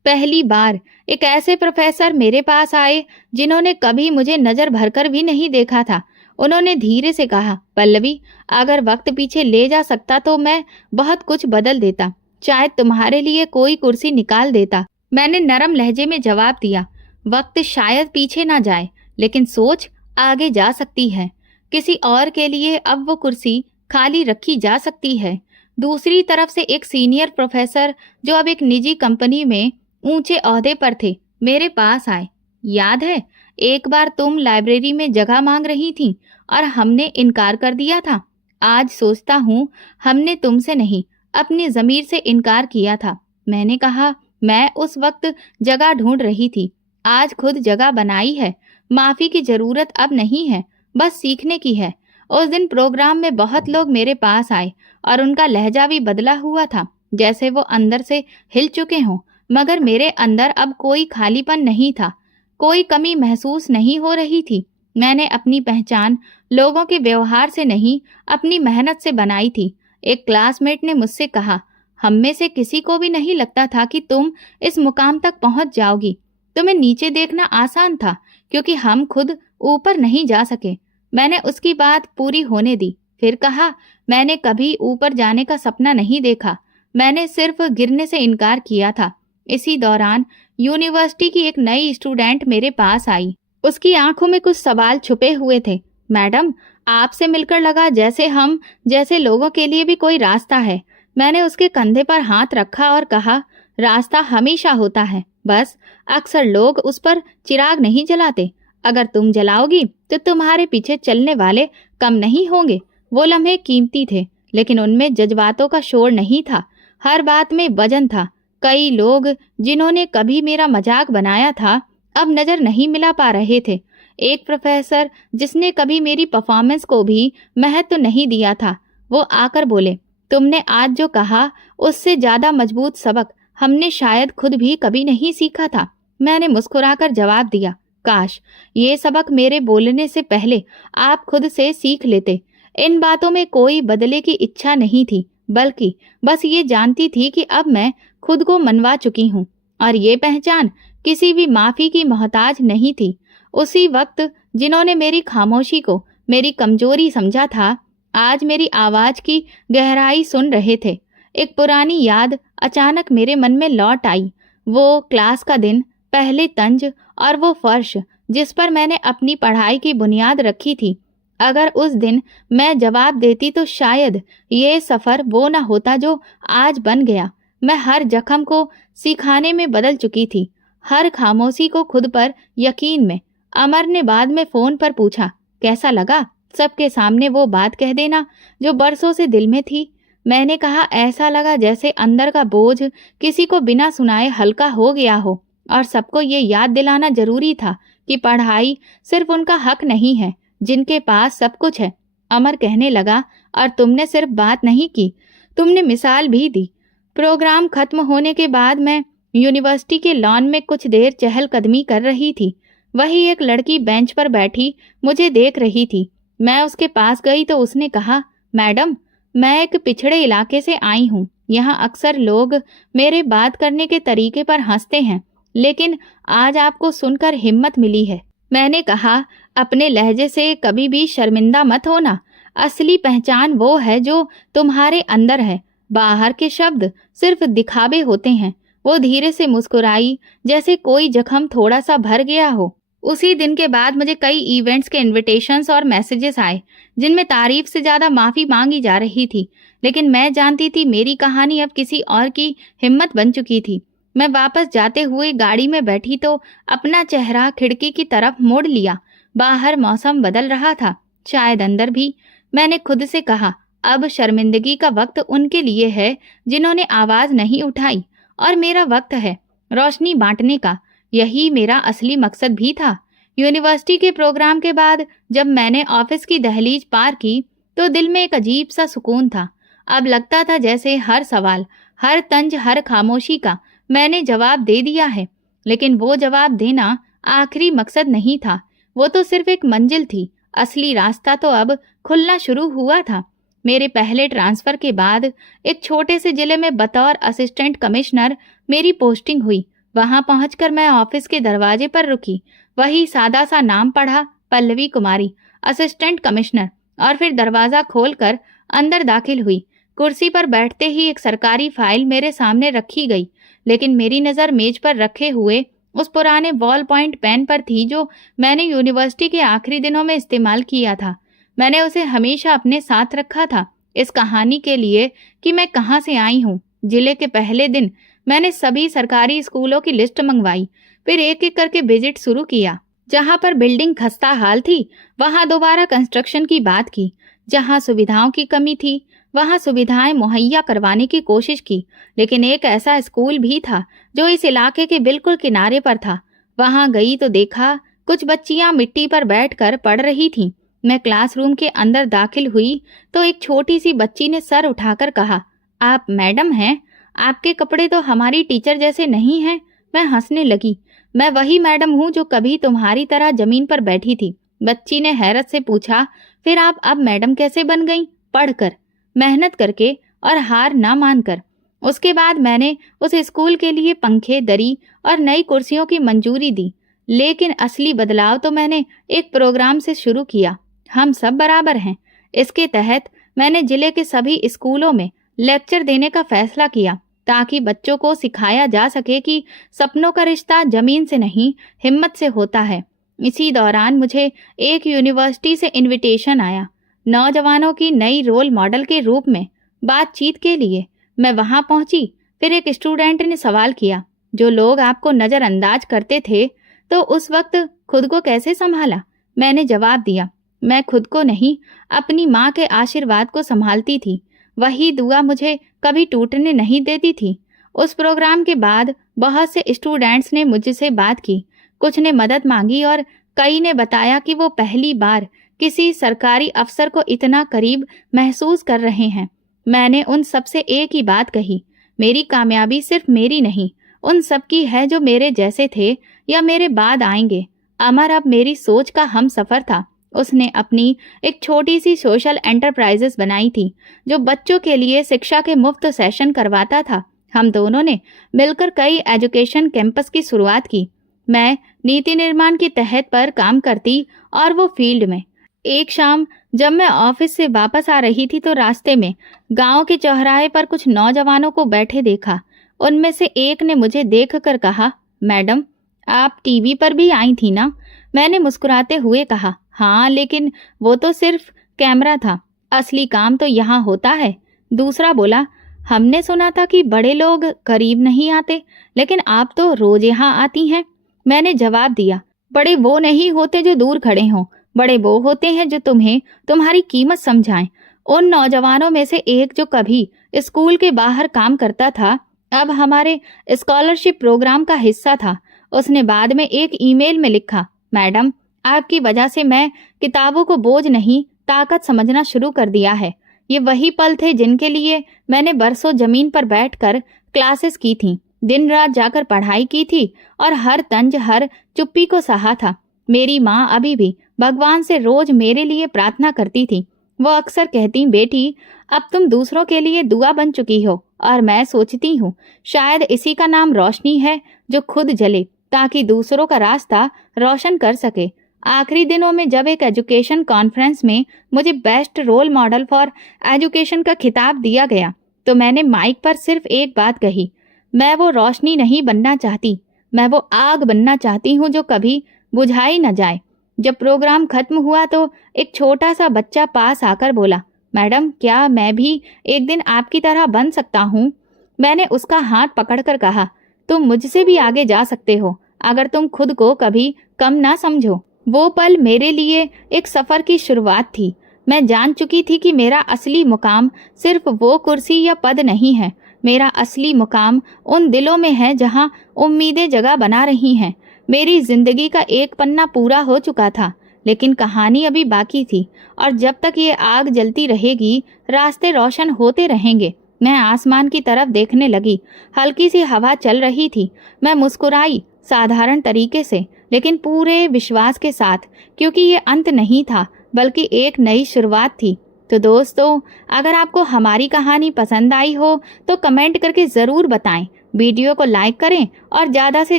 पहली बार एक ऐसे प्रोफेसर मेरे पास आए जिन्होंने कभी मुझे नजर भरकर भी नहीं देखा था। उन्होंने धीरे से कहा, पल्लवी, अगर वक्त पीछे ले जा सकता तो मैं बहुत कुछ बदल देता, शायद तुम्हारे लिए कोई कुर्सी निकाल देता। मैंने नरम लहजे में जवाब दिया, वक्त शायद पीछे ना जाए, लेकिन सोच आगे जा सकती है। किसी और के लिए अब वो कुर्सी खाली रखी जा सकती है। दूसरी तरफ से एक सीनियर प्रोफेसर जो अब एक निजी कंपनी में ऊंचे ओहदे पर थे, मेरे पास आए। याद है, एक बार तुम लाइब्रेरी में जगह मांग रही थी और हमने इनकार कर दिया था। आज सोचता हूँ हमने तुमसे नहीं, अपनी ज़मीर से इनकार किया था। मैंने कहा, मैं उस वक्त जगह ढूंढ रही थी, आज खुद जगह बनाई है। माफ़ी की ज़रूरत अब नहीं है, बस सीखने की है। उस दिन प्रोग्राम में बहुत लोग मेरे पास आए और उनका लहजा भी बदला हुआ था, जैसे वो अंदर से हिल चुके हों, मगर मेरे अंदर अब कोई खालीपन नहीं था, कोई कमी महसूस नहीं हो रही थी। मैंने अपनी पहचान लोगों के व्यवहार से नहीं, अपनी मेहनत से बनाई थी। एक क्लासमेट ने मुझसे कहा, हम में से किसी को भी नहीं लगता था कि तुम इस मुकाम तक पहुंच जाओगी। तुम्हें नीचे देखना आसान था क्योंकि हम खुद ऊपर नहीं जा सके। मैंने उसकी बात पूरी होने दी, फिर कहा, मैंने कभी ऊपर जाने का सपना नहीं देखा, मैंने सिर्फ गिरने से इनकार किया था। इसी दौरान यूनिवर्सिटी की एक नई स्टूडेंट मेरे पास आई। उसकी आंखों में कुछ सवाल छुपे हुए थे। मैडम, आपसे मिलकर लगा जैसे हम जैसे लोगों के लिए भी कोई रास्ता है। मैंने उसके कंधे पर हाथ रखा और कहा, रास्ता हमेशा होता है, बस अक्सर लोग उस पर चिराग नहीं जलाते। अगर तुम जलाओगी तो तुम्हारे पीछे चलने वाले कम नहीं होंगे। वो लम्हे कीमती थे, लेकिन उनमें जज्बातों का शोर नहीं था, हर बात में वजन था। कई लोग जिन्होंने कभी मेरा मजाक बनाया था अब नजर नहीं मिला पा रहे थे। एक प्रोफेसर जिसने कभी मेरी परफॉर्मेंस को भी महत्व नहीं दिया था, वो आकर बोले, तुमने आज जो कहा उससे ज्यादा मजबूत सबक हमने शायद खुद भी कभी नहीं सीखा था। मैंने मुस्कुराकर जवाब दिया, काश ये सबक मेरे बोलने से पहले आप खुद से सीख लेते। इन बातों में कोई बदले की इच्छा नहीं थी, बल्कि बस ये जानती थी कि अब मैं खुद को मनवा चुकी हूँ और ये पहचान किसी भी माफी की मोहताज नहीं थी। उसी वक्त जिन्होंने मेरी खामोशी को मेरी कमजोरी समझा था, आज मेरी आवाज की गहराई सुन रहे थे। एक पुरानी याद अचानक मेरे मन में लौट आई। वो क्लास का दिन, पहले तंज और वो फर्श जिस पर मैंने अपनी पढ़ाई की बुनियाद रखी थी। अगर उस दिन मैं जवाब देती तो शायद ये सफर वो न होता जो आज बन गया। मैं हर जख्म को सिखाने में बदल चुकी थी, हर खामोशी को खुद पर यकीन में। अमर ने बाद में फोन पर पूछा, कैसा लगा सबके सामने वो बात कह देना जो बरसों से दिल में थी। मैंने कहा, ऐसा लगा जैसे अंदर का बोझ किसी को बिना सुनाए हल्का हो गया हो और सबको ये याद दिलाना जरूरी था कि पढ़ाई सिर्फ उनका हक नहीं है जिनके पास सब कुछ है। अमर कहने लगा, और तुमने सिर्फ बात नहीं की, तुमने मिसाल भी दी। प्रोग्राम खत्म होने के बाद मैं यूनिवर्सिटी के लॉन में कुछ देर चहलकदमी कर रही थी। वही एक लड़की बेंच पर बैठी मुझे देख रही थी। मैं उसके पास गई तो उसने कहा, मैडम, मैं एक पिछड़े इलाके से आई हूँ। यहाँ अक्सर लोग मेरे बात करने के तरीके पर हंसते हैं, लेकिन आज आपको सुनकर हिम्मत मिली है। मैंने कहा, अपने लहजे से कभी भी शर्मिंदा मत होना। असली पहचान वो है जो तुम्हारे अंदर है, बाहर के शब्द सिर्फ दिखावे होते हैं। वो धीरे से मुस्कुराई, जैसे कोई जख्म थोड़ा सा भर गया हो। उसी दिन के बाद मुझे कई इवेंट्स के इनविटेशंस और मैसेजेस आए जिनमें तारीफ से ज्यादा माफी मांगी जा रही थी, लेकिन मैं जानती थी मेरी कहानी अब किसी और की हिम्मत बन चुकी थी। मैं वापस जाते हुए गाड़ी में बैठी तो अपना चेहरा खिड़की की तरफ मोड़ लिया। बाहर मौसम बदल रहा था, शायद अंदर भी। मैंने खुद से कहा, अब शर्मिंदगी का वक्त उनके लिए है जिन्होंने आवाज नहीं उठाई, और मेरा वक्त है रोशनी बांटने का। यही मेरा असली मकसद भी था। यूनिवर्सिटी के प्रोग्राम के बाद जब मैंने ऑफिस की दहलीज पार की तो दिल में एक अजीब सा सुकून था। अब लगता था जैसे हर सवाल, हर तंज, हर खामोशी का मैंने जवाब दे दिया है। लेकिन वो जवाब देना आखिरी मकसद नहीं था, वो तो सिर्फ एक मंजिल थी। असली रास्ता तो अब खुलना शुरू हुआ था। मेरे पहले ट्रांसफर के बाद एक छोटे से जिले में बतौर असिस्टेंट कमिश्नर मेरी पोस्टिंग हुई। वहां पहुंचकर मैं ऑफिस के दरवाजे पर रुकी। वही सादा सा नाम पढ़ा, पल्लवी कुमारी, असिस्टेंट कमिश्नर, और फिर दरवाजा खोलकर अंदर दाखिल हुई। कुर्सी पर बैठते ही एक सरकारी फाइल मेरे सामने रखी गई, लेकिन मेरी नजर मेज पर रखे हुए उस पुराने बॉल पॉइंट पेन पर थी जो मैंने यूनिवर्सिटी के आखिरी दिनों में इस्तेमाल किया था। मैंने उसे हमेशा अपने साथ रखा था, इस कहानी के लिए कि मैं कहाँ से आई हूँ। जिले के पहले दिन मैंने सभी सरकारी स्कूलों की लिस्ट मंगवाई, फिर एक एक करके विजिट शुरू किया। जहाँ पर बिल्डिंग खस्ता हाल थी वहाँ दोबारा कंस्ट्रक्शन की बात की, जहाँ सुविधाओं की कमी थी वहाँ सुविधाएं मुहैया करवाने की कोशिश की। लेकिन एक ऐसा स्कूल भी था जो इस इलाके के बिल्कुल किनारे पर था। वहाँ गई तो देखा कुछ बच्चियां मिट्टी पर बैठकर पढ़ रही थीं। मैं क्लासरूम के अंदर दाखिल हुई तो एक छोटी सी बच्ची ने सर उठाकर कहा, आप मैडम हैं? आपके कपड़े तो हमारी टीचर जैसे नहीं हैं। मैं हंसने लगी। मैं वही मैडम हूँ जो कभी तुम्हारी तरह जमीन पर बैठी थी। बच्ची ने हैरत से पूछा, फिर आप अब मैडम कैसे बन गईं? पढ़कर, मेहनत करके और हार ना मानकर। उसके बाद मैंने उस स्कूल के लिए पंखे, दरी और नई कुर्सियों की मंजूरी दी। लेकिन असली बदलाव तो मैंने एक प्रोग्राम से शुरू किया, हम सब बराबर हैं। इसके तहत मैंने जिले के सभी स्कूलों में लेक्चर देने का फैसला किया, ताकि बच्चों को सिखाया जा सके कि सपनों का रिश्ता जमीन से नहीं, हिम्मत से होता है। इसी दौरान मुझे एक यूनिवर्सिटी से इनविटेशन आया, नौजवानों की नई रोल मॉडल के रूप में बातचीत के लिए। मैं वहां पहुंची। फिर एक स्टूडेंट ने सवाल किया, जो लोग आपको नजरअंदाज करते थे तो उस वक्त खुद को कैसे संभाला? मैंने जवाब दिया, मैं खुद को नहीं, अपनी माँ के आशीर्वाद को संभालती थी। वही दुआ मुझे कभी टूटने नहीं देती थी। उस प्रोग्राम के बाद बहुत से स्टूडेंट्स ने मुझसे बात की, कुछ ने मदद मांगी और कई ने बताया कि वो पहली बार किसी सरकारी अफसर को इतना करीब महसूस कर रहे हैं। मैंने उन सबसे एक ही बात कही, मेरी कामयाबी सिर्फ मेरी नहीं, उन सब की है जो मेरे जैसे थे या मेरे बाद आएंगे। अमर अब मेरी सोच का हम सफर था। उसने अपनी एक छोटी सी सोशल एंटरप्राइजेस बनाई थी, जो बच्चों के लिए शिक्षा के मुफ्त सेशन करवाता था। हम दोनों ने मिलकर कई एजुकेशन कैंपस की शुरुआत की। मैं नीति निर्माण के तहत पर काम करती और वो फील्ड में। एक शाम जब मैं ऑफिस से वापस आ रही थी तो रास्ते में गांव के चौराहे पर कुछ नौजवानों को बैठे देखा। उनमें से एक ने मुझे देखकर कहा, मैडम आप टीवी पर भी आई थी ना? मैंने मुस्कुराते हुए कहा, हाँ, लेकिन वो तो सिर्फ कैमरा था, असली काम तो यहाँ होता है। दूसरा बोला, हमने सुना था कि बड़े लोग करीब नहीं आते, लेकिन आप तो रोज यहाँ आती हैं। मैंने जवाब दिया, बड़े वो नहीं होते जो दूर खड़े हों, बड़े वो होते हैं जो तुम्हें तुम्हारी कीमत समझाएं। उन नौजवानों में से एक जो कभी स्कूल के बाहर काम करता था, अब हमारे स्कॉलरशिप प्रोग्राम का हिस्सा था। उसने बाद में एक ईमेल में लिखा, मैडम आपकी वजह से मैं किताबों को बोझ नहीं, ताकत समझना शुरू कर दिया है। ये वही पल थे जिनके लिए मैंने बरसों जमीन पर बैठकर क्लासेस की थी, दिन रात जाकर पढ़ाई की थी और हर तंज, हर चुप्पी को सहा था। मेरी माँ अभी भी भगवान से रोज मेरे लिए प्रार्थना करती थी। वो अक्सर कहती, बेटी अब तुम दूसरों के लिए दुआ बन चुकी हो। और मैं सोचती हूँ शायद इसी का नाम रोशनी है, जो खुद जले ताकि दूसरों का रास्ता रोशन कर सके। आखिरी दिनों में जब एक एजुकेशन कॉन्फ्रेंस में मुझे best role model for education का खिताब दिया गया तो मैंने माइक पर सिर्फ एक बात कही, मैं वो रोशनी नहीं बनना चाहती, मैं वो आग बनना चाहती हूँ जो कभी बुझाई न जाए। जब प्रोग्राम खत्म हुआ तो एक छोटा सा बच्चा पास आकर बोला, मैडम क्या मैं भी एक दिन आपकी तरह बन सकता हूँ? मैंने उसका हाथ पकड़कर कहा, तुम मुझसे भी आगे जा सकते हो अगर तुम खुद को कभी कम ना समझो। वो पल मेरे लिए एक सफर की शुरुआत थी। मैं जान चुकी थी कि मेरा असली मुकाम सिर्फ वो कुर्सी या पद नहीं है। मेरा असली मुकाम उन दिलों में है जहां उम्मीदें जगह बना रही हैं। मेरी जिंदगी का एक पन्ना पूरा हो चुका था, लेकिन कहानी अभी बाकी थी और जब तक ये आग जलती रहेगी, रास्ते रोशन होते रहेंगे। मैं आसमान की तरफ देखने लगी। हल्की सी हवा चल रही थी। मैं मुस्कुराई, साधारण तरीके से लेकिन पूरे विश्वास के साथ, क्योंकि ये अंत नहीं था बल्कि एक नई शुरुआत थी। तो दोस्तों, अगर आपको हमारी कहानी पसंद आई हो तो कमेंट करके ज़रूर बताएं। वीडियो को लाइक करें और ज़्यादा से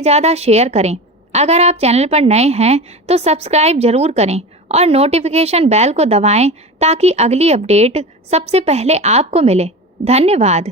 ज़्यादा शेयर करें। अगर आप चैनल पर नए हैं तो सब्सक्राइब जरूर करें और नोटिफिकेशन बेल को दबाएं ताकि अगली अपडेट सबसे पहले आपको मिले। धन्यवाद।